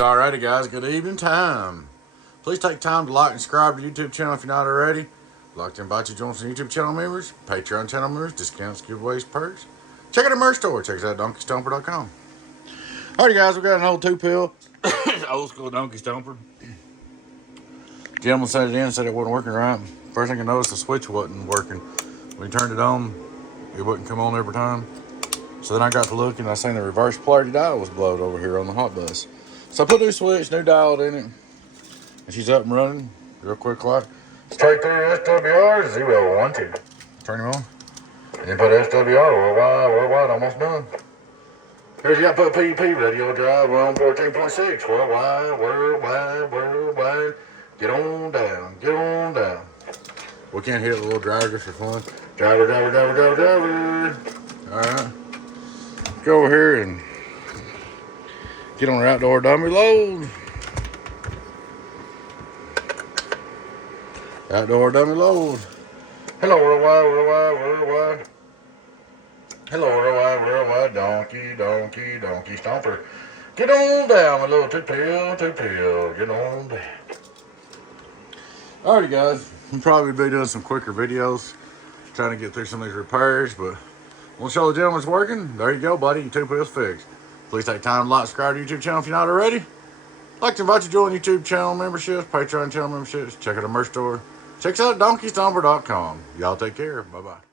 Alrighty guys, good evening time. Please take time to like and subscribe to the YouTube channel if you're not already. I'd like to invite you to join some YouTube channel members, Patreon channel members, discounts, giveaways, perks. Check out our merch store. Check us out at Stomper.com. Alrighty guys, we got an old 2-pill, old school donkey stomper. Gentleman set it in, said it wasn't working right. First thing I noticed, the switch wasn't working. When he turned it on, it wouldn't come on every time. So then I got to looking, I seen the reverse polarity dial was blowed over here on the hot bus. So I put a new switch, new dial in it, and she's up and running real quick like. Straight through SWR 012. Turn him on. And then put SWR worldwide, almost done. Here's you got to put PEP radio drive, we're on 14.6, worldwide. Get on down. We can't hit a little driver just for fun. Driver. Alright. Go over here and get on our outdoor dummy load. Outdoor dummy load. Hello, worldwide. Hello, worldwide. Donkey stomper. Get on down, my little two-pill. Get on down. Alrighty, guys. We'll probably be doing some quicker videos, trying to get through some of these repairs, but we'll show the gentleman's working. There you go, buddy. Your 2-pill's fixed. Please take time to like and subscribe to the YouTube channel if you're not already. I'd like to invite you to join YouTube channel memberships, Patreon channel memberships. Check out our merch store. Check us out at DonkeyStomper.com. Y'all take care. Bye-bye.